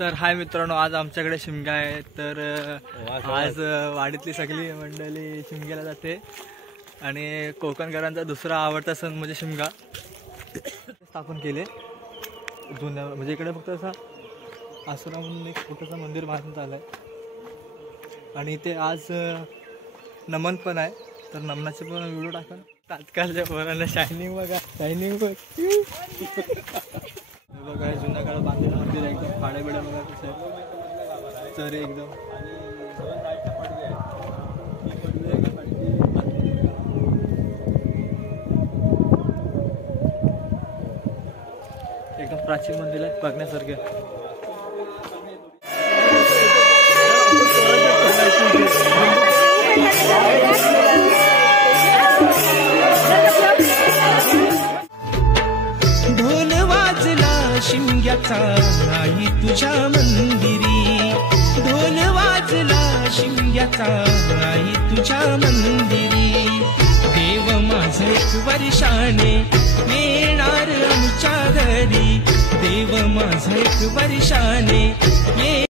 तर हाय मित्रांनो, आज आमच्याकडे शिमगा आहे. तर आज वाडीतली सगळी मंडळी शिमग्याला जाते आणि कोकणकरांचा दुसरा आवडता सण म्हणजे शिमगा स्थापन केले जुन्या. म्हणजे इकडे फक्त असा आसरा म्हणून एक छोटंसं मंदिर बांधण्यात आलं आहे आणि ते आज नमन पण आहे. तर नमनाचे पण व्हिडिओ टाका. तात्काळच्या पोरांना शायनिंग बघा, शायनिंग बघ बघा. जुन्या काळात बांधलेलं मंदिर एकदम फाड्या बिड्या बघा कसं आहे. तर एकदम एकदम प्राचीन मंदिर आहे बघण्यासारखे. ढोल वाजला शिमग्याचा आई तुझ्या मंदिरी, ढोल वाजला शिमग्याचा आई तुझ्या मंदिरी. देव माझा एक वर्षाने येणार आमच्या घरी, देव माझा एक वर्षाने